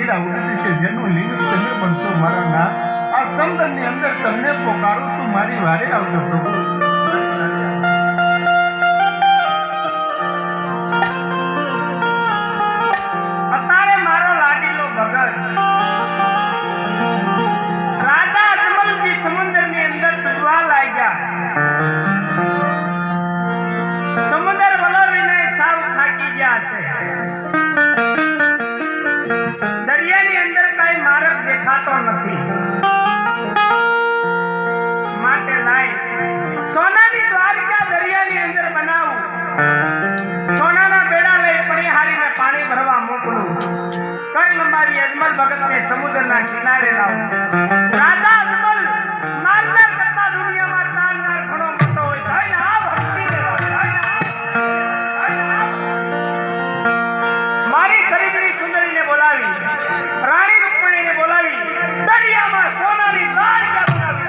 ખીરા ઉડતી છે જેનું લીલું તમે બનશો મારા નાથ. આ સમંદરની અંદર તમને પોકારું છું, મારી વારે આવજો પ્રભુ. અત્યારે મારો લાડીલો ભગત રાજા અજમલજી સમુદ્રની અંદર ડૂબવા લાગ્યા. સમુદ્ર વલોવીને સાવ થાકી ગયા છે. દરિયાની અંદર કઈ માર્ગ દેખાતો નથી. માટે લાઈ સોનાની દ્વારકા દરિયાની અંદર બનાવું. સોનાના બેડા લઈ પણીહારીને પાણી ભરવા મોકલું. કઈ લંબાવી અજમલ ભગતને સમુદ્રના કિનારે લાવું. રાજા અજમલ મારનાર કરતા દુનિયામાં તારનાર ઘણો મોટો હોય. જઈને આ ભક્તિ મારી ખરીદની સુંદરીને બોલાવી, રાણી રૂકમણીને બોલાવી, દરિયામાં સોનાની દ્વારકા બનાવી.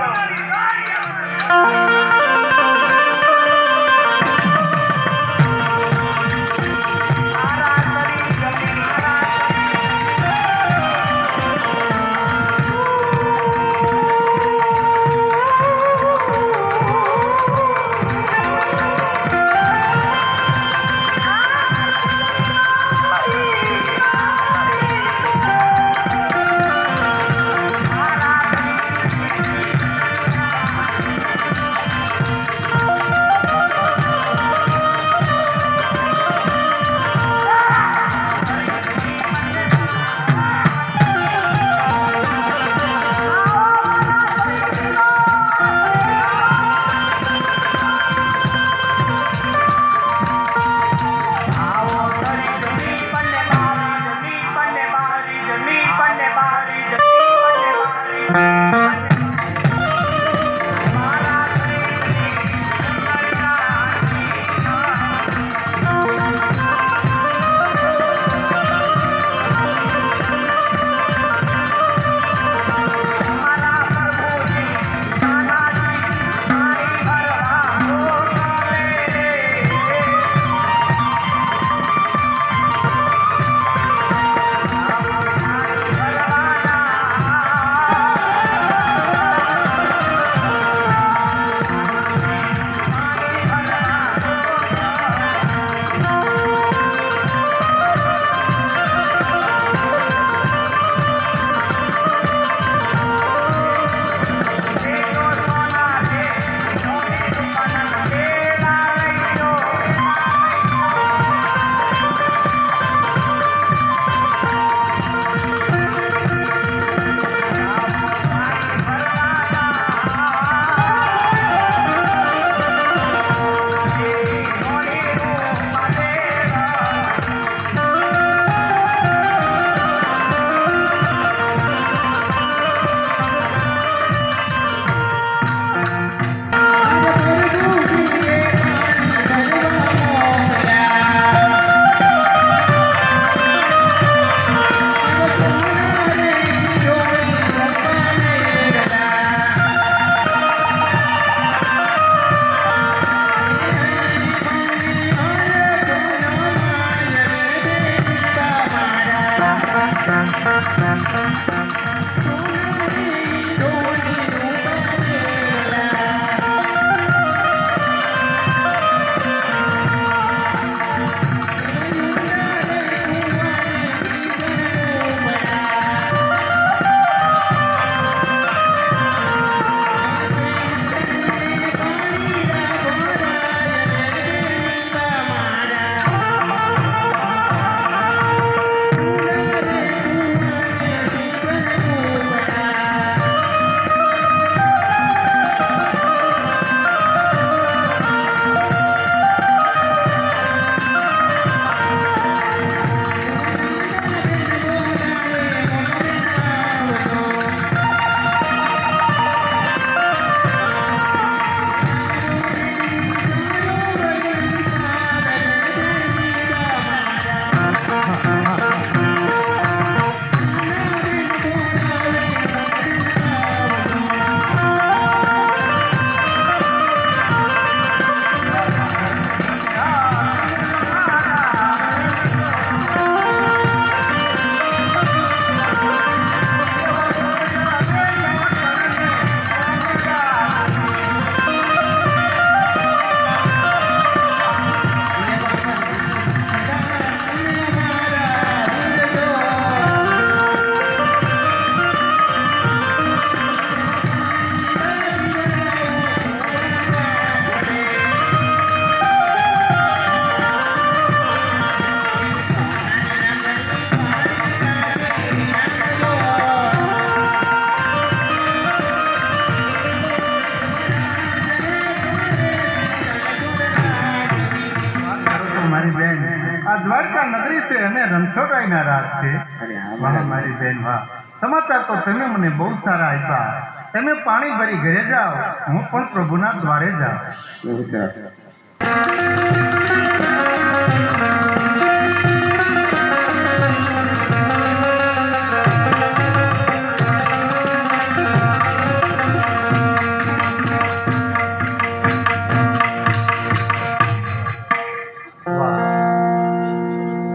અને રણછોડરાયના રાજ છે. વાહ મારી બેન વાહ, સમાચાર તો તમે મને બહુ સારા આપ્યા. તમે પાણી ભરી ઘરે જાઓ, હું પણ પ્રભુના દ્વારે જાઉં.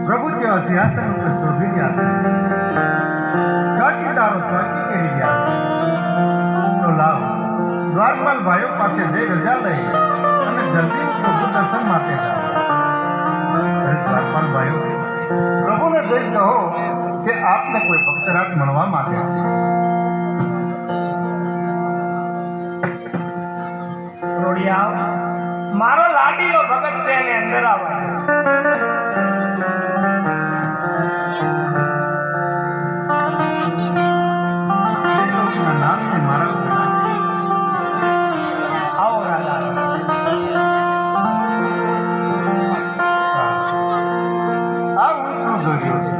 પ્રભુ જેવા સિંહાસન ઉપર શોભી ગયા છે. ચોકીદારો ચોકી કરી ગયા છે. તો લાવ, દ્વારપાલ ભાઈઓ પાસે જઈ રજા લઈ અને જલ્દી પ્રભુ દર્શન માટે જાઓ. અરે દ્વારપાલ ભાઈઓ, પ્રભુને જઈ કહો કે આપને કોઈ ભક્તરાજ મળવા માંગે છે. રોડિયા, મારો લાડીલો ભગત છે એને અંદર આવે. શ્રીકૃષ્ણના નામથી મારા આવો રાજા. આ હું શું જોયું છે?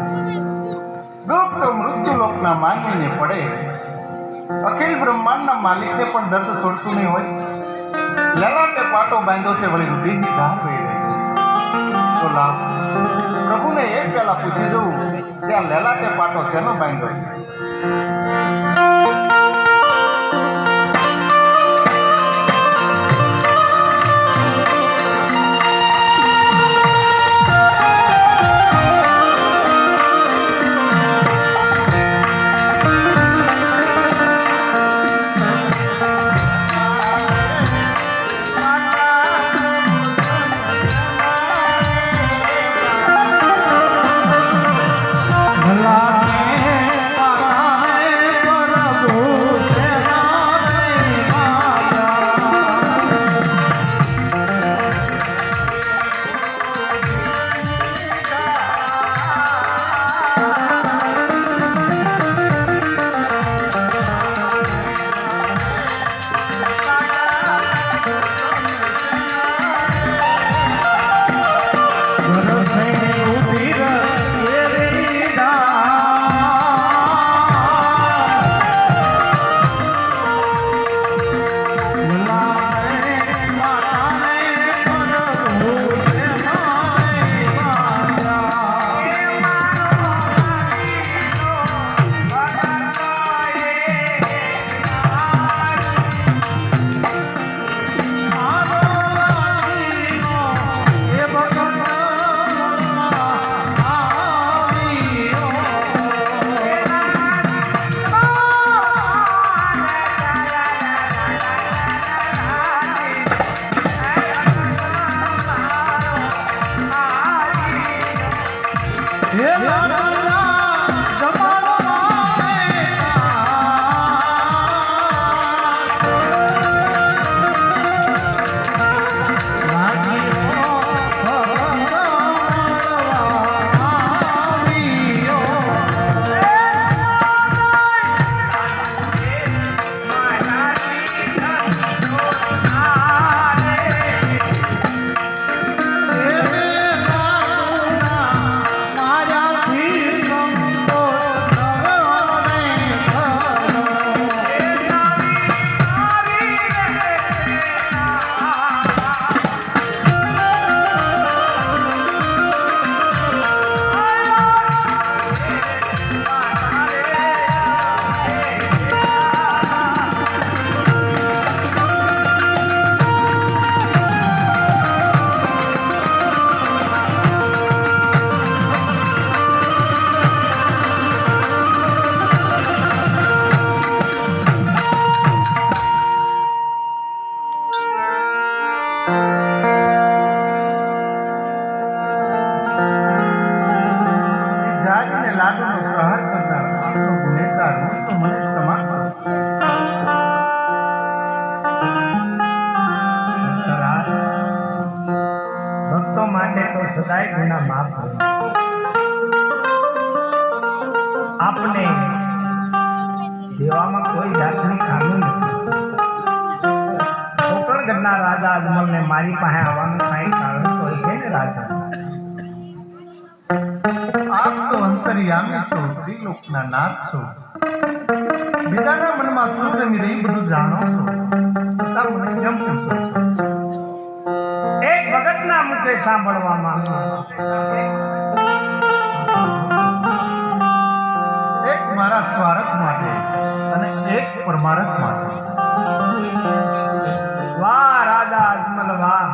દુઃખ તો મૃત્યુ લોકના માનવીને પડે, અખિલ બ્રહ્માંડના માલિકને પણ દર્દ છોડતું નહીં હોય. લલાટે પાટો બાંધ્યો છે, વળી રુધિરની ધાર વહી રહી છે. તો લાવ, પ્રભુને એક પહેલા પૂછી જોઉં કે આ લલાટે પાટો શેનો બાંધ્યો છે? સદાય ગુના માફ હોય. આપને દેવામાં કોઈ જાતની ખામી નથી. કોકણગઢના રાજા અજમલને મારી પાસે આવવાનું કાંઈ કારણ તો છે ને રાજા? અંતર્યામી છો, ત્રિલોકના નાથ છો. બીજાના મનમાં શું જમી રહી બધું જાણો છો, છતાં મને કેમ પૂછો છો? એક ભગતના મુખે સાંભળવામાં એક મારા સ્વાર્થ માટે અને એક પરમાર્થ માટે. વાહ રાજા અજમલ વાહ,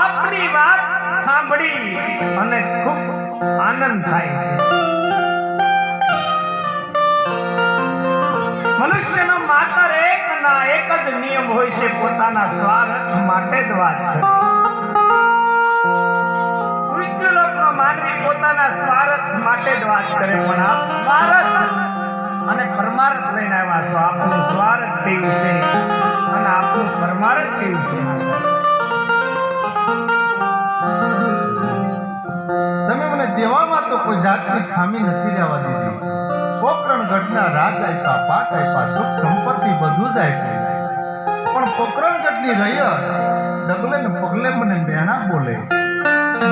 આપની વાત સાંભળી અને ખૂબ આનંદ થાય છે. મનુષ્યનો માત્ર એક ના એક જ નિયમ હોય છે, પોતાના સ્વાર્થ માટે જ વાત કરે. મૃત્યુલોકનો માનવી પોતાના સ્વાર્થ માટે જ વાત કરે, પણ આ સ્વાર્થ અને પરમાર્થ લઈને આવ્યા છો. આપણું સ્વાર્થ કેવું છે અને આપણું પરમાર્થ કેવું છે? તમે મને દેવામાં તો કોઈ જાતની ખામી નથી રહેવા દીધી. પોકરણગઢના રાજ આપ્યા, પાટ આપ્યા, સુખ સંપત્તિ બધું જ આપ્યું, પણ પોકરણગઢની રૈયત ડગલે ને પગલે મને મેણા બોલે.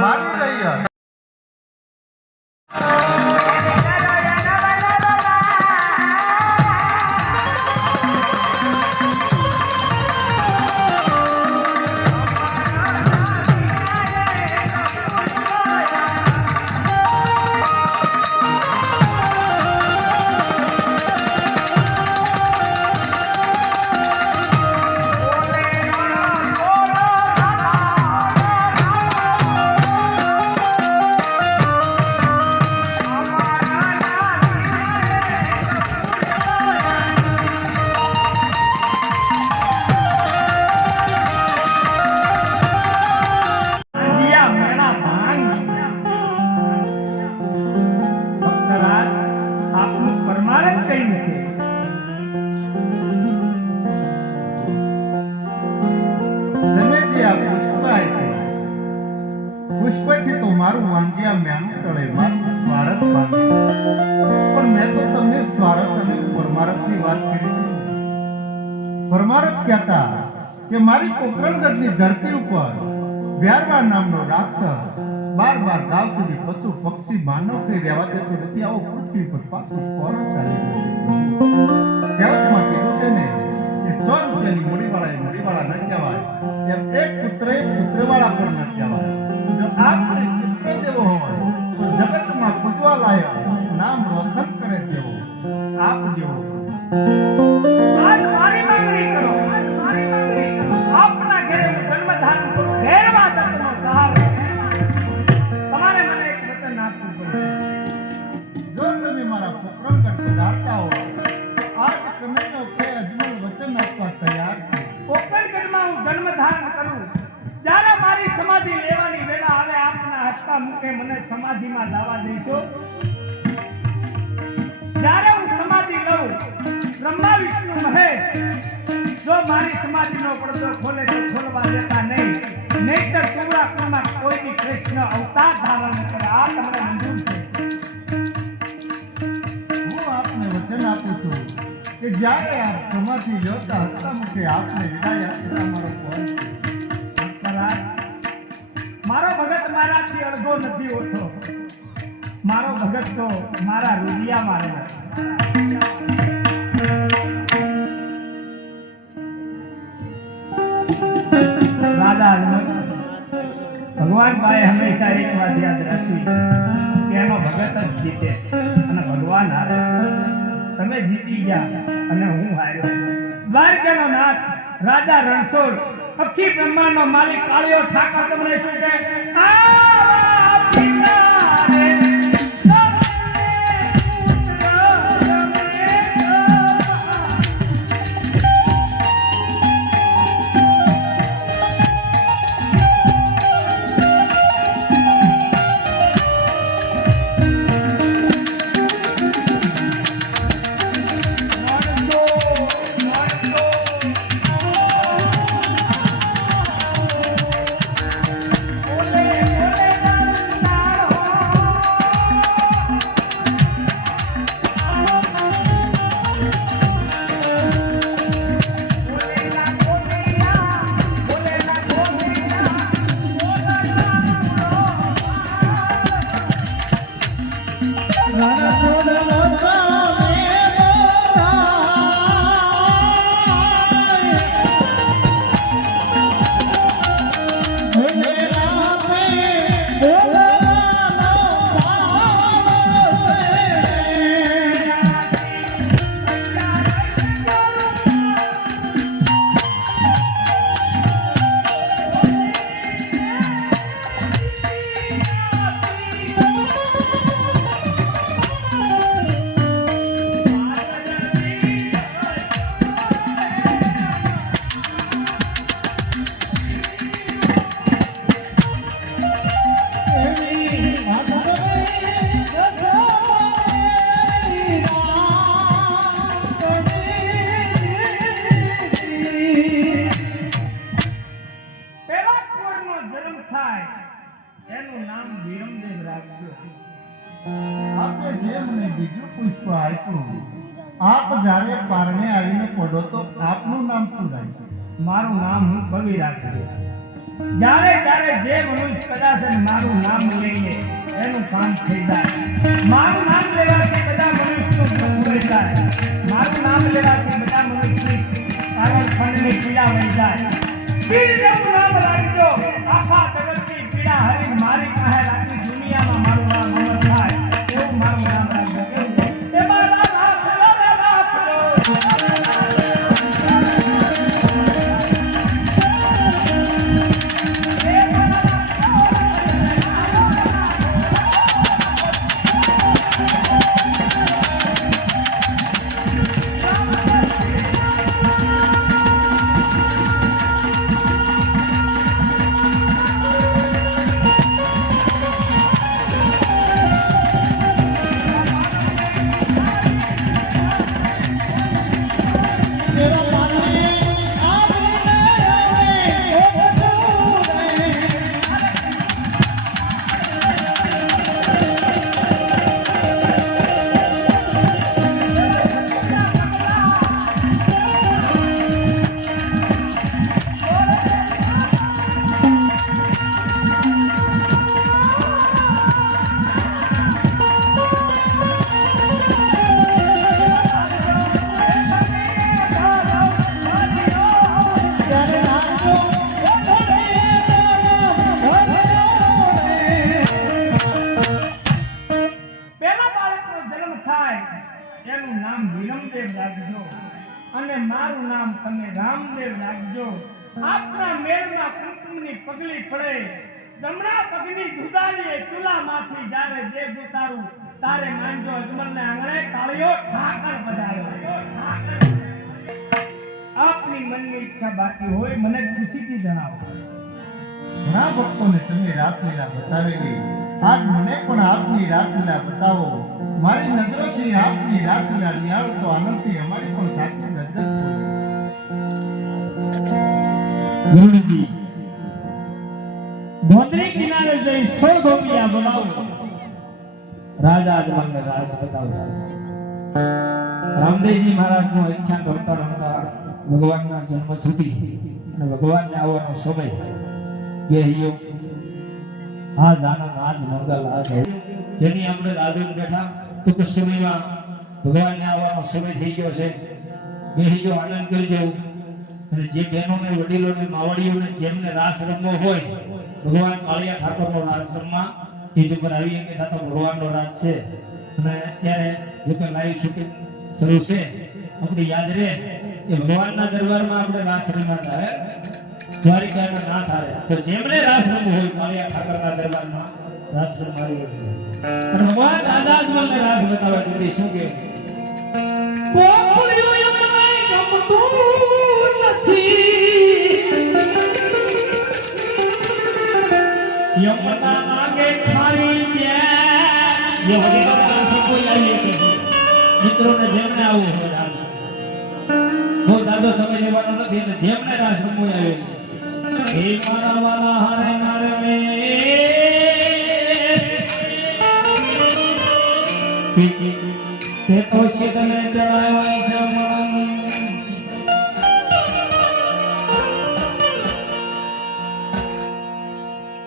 મારી રૈયત પુષ્પથી તો મારું વાંજિયા મેણું તળે, મારું સ્વાર્થ બાંધે. પણ મેં તો તમને સ્વાર્થ અને પરમાર્થની વાત કરી. પરમાર્થ કહેતા કે મારી પોકરણગઢની ધરતી ઉપર વ્યારવા નામનો રાક્ષસ 12 ગાવ સુધી પશુ પક્ષી માનવ કઈ રહેવા દેતો નથી. આવો પૃથ્વી પર પાછું સ્વર્ગ ચાલી રહ્યું છે. કહેવતમાં કીધું છે ને કે 100 રૂપિયાની મૂડીવાળા મૂડીવાળા ન કહેવાય, એમ એક પુત્રએ પુત્રવાળા પણ ન કહેવાય. જો આપણે પુત્ર દેવો હોય તો જગતમાં પૂજવા લાયક, નામ રોશન કરે તેવો આપ જેવો. આજ મારી માંગણી કરો, આપના ઘરે જન્મ ધારણ કરો, ભેરવા દત્તનો સહારો. તમારે મને એક વચન આપવું પડશે. જો તમે મારા પોકરણગઢ પધારતા હો, આજ તમે તો કે અજમલ વચન આપવા તૈયાર છે. પોકરણગઢમાં હું જન્મ ધારણ કરું, જ્યારે મારી સમાધિ લેવાની વેળા આવે, આપના હસતા મુખે મને સમાધિમાં લાવવા દેશો. જ્યારે હું સમાધિ લઉં, બ્રહ્મા વિષ્ણુ મહેશ જો મારી સમાધિનો પડદો ખોલે તો ખોલવા દેતા નહીં, નહીંતર પૂરા કુળમાં કોઈની કૃષ્ણ અવતાર ધારણ કરે. આ તમને મંજૂર છે? હું આપને વચન આપું છું કે જ્યારે આપ સમાધિ લેતા હસતા મુખે આપને વિદાય આપતા મારો કોલ છે. મહારાજ, મારો ભગત મારાથી અડધો નથી હોતો. મારો ભગત તો મારા રૂપિયામાં રહે. રાજા ભગવાન પાસે હંમેશા એક વાત યાદ રાખવી કે એનો ભગત જ જીતે અને ભગવાન હારે. તમે જીતી ગયા અને હું હાર્યો. દ્વારકાનો નાથ રાજા રણછોડ, અક્ષી બ્રહ્માંડનો માલિક કાળિયો ઠાકર તમને શું કહે? પેલા કુંવરનો જન્મ થાય એનું નામ વિરમદેવ રાખજો. આપે જે મને બીજું પુષ્પ આપ્યું, આપ જ્યારે પારણે આવીને પડો તો આપનું નામ શું રાખ્યું? મારું નામ હું કવિ રાખજો. જ્યારે જ્યારે જે મનુષ્ય કદાચ મારું નામ લઈને એનું કામ થઈ જાય, મારું નામ લેવાથી બધા મનુષ્યનું સુખ થઈ જાય, મારું નામ લેવાથી બધા મનુષ્યની કારણ ખંડની પીડા વહી જાય. પીડ જેવું નામ રાખજો, આખા જગતની પીડા હરી મારી પાસે રાખી દુનિયામાં મારું નામ અમર થાય એવું મારું નામ રાખજો. એમાં નામ આપજો. એનું નામ વિરમદેવ રાખજો અને મારું નામ તમે રામદેવ રાખજો. આપના મેળમાં કુંકુમની પગલી પડે, જમણા પગની દુધારીએ ચૂલામાંથી જ્યારે દેવ ઉતારું તારે માનજો અજમલને આંગણે કાળિયો ઠાકર પધાર્યો. આપની મનની ઈચ્છા બાકી હોય મને ખુશીથી જણાવો. ઘણા ભક્તોને તમે રાસલીલા બતાવેલી, આજ મને પણ આપની રાસલીલા બતાવો. મારી નજરોથી આપની રાસલીલા નિહાળો તો આનંદથી અમારી પણ સાચી નજર ખોલે. ગુરુજી ગોંદરી કિનારે જઈ 100 ગોપિયા બોલાવો, રાજા અજમલને રાસ બતાવો. રામદેવજી મહારાજનો ઈચ્છા કરતા રમતા ભગવાનના જન્મ સુધી અને ભગવાનને આવવાનો સમય બેહ્યો. આ આનંદ આજ મંગલ આજ જેની આપણે રાધુન બેઠા ટૂંક સમયમાં ભગવાનને આવવાનો સમય થઈ ગયો છે. બેહીજો, આનંદ કરજો. અને જે બહેનોને વડીલોને માવડીઓને જેમને રાસ રમવો હોય, ભગવાન કાળિયા ઠાકોરનો રાસ રમવા સ્ટેજ ઉપર આવીએ કે સાથે ભગવાનનો રાસ છે. અને ત્યારે જે કંઈ લાઈવ શૂટિંગ શરૂ છે આપણે યાદ રહે એ ભગવાનના દરબારમાં આપણે રાસ રમવાના હે દ્વારિકાના નાથ આવે તો જેમને રાસ રમવું હોય કાળિયા ઠાકરના દરબારમાં રાસ રમાવી છે. અને ભગવાન રાજા અજમલને રાસ બતાવવા દીધી શું કે કોકળિયું એમને ગમતું નથી, યમના માગે ખાલી ત્યાં ये वगैरह रास કોઈ આવી કે મિત્રોને જેમને આવવું હોય રાસ બહુ જાજો સમય લેવાનો નથી એટલે જેમને રાસ રમવું આવે હે મારા વાલા હારે મારે મે તે તો શીતલે જળાવાય જમણ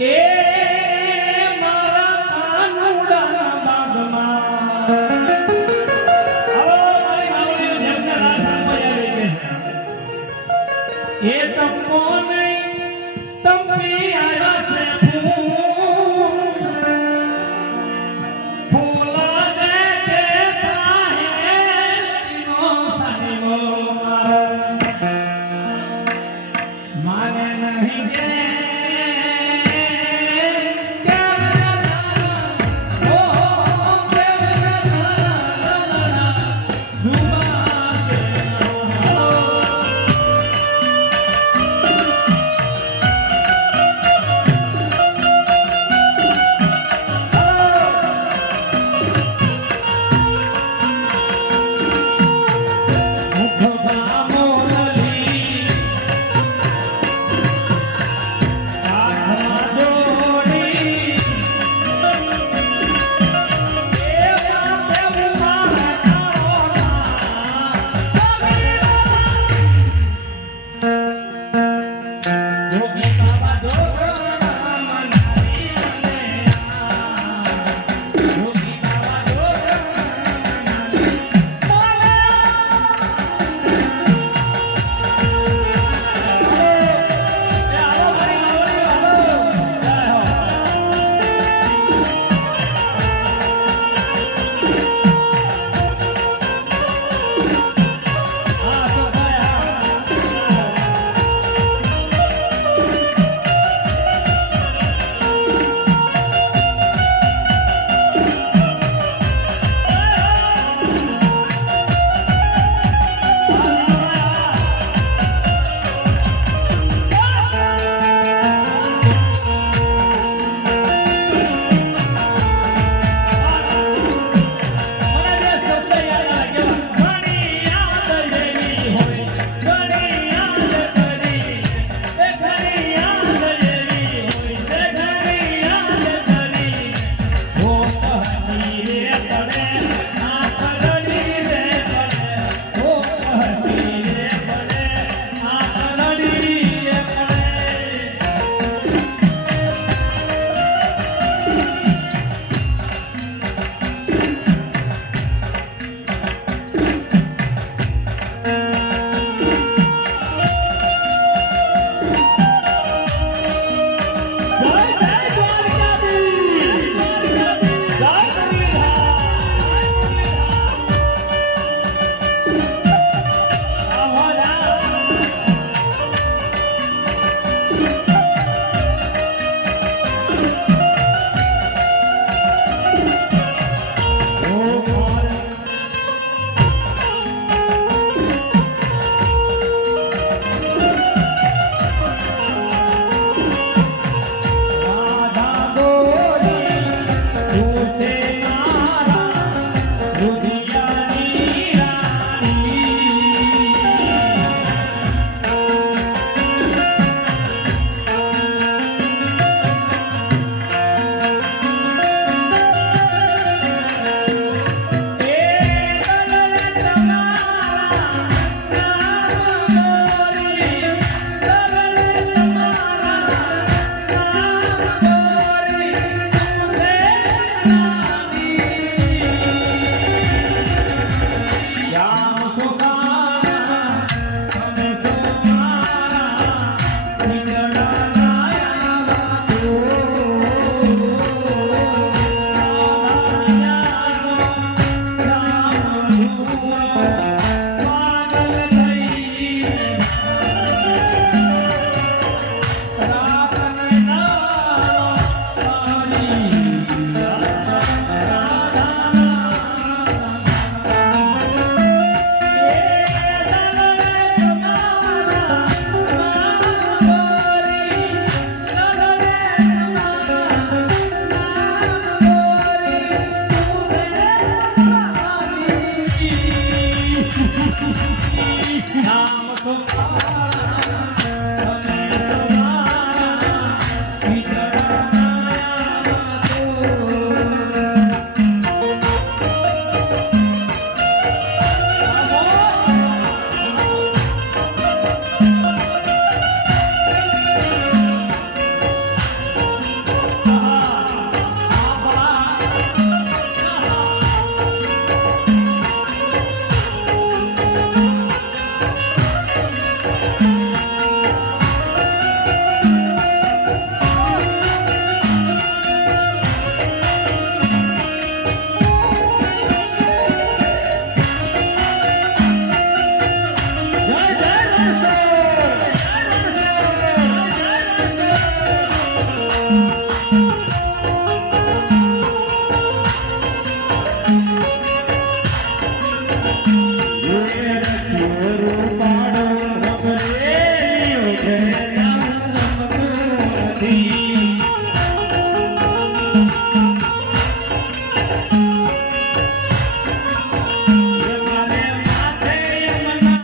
એ મારા કાનુડાના બાગમાં શ્યામ સુખા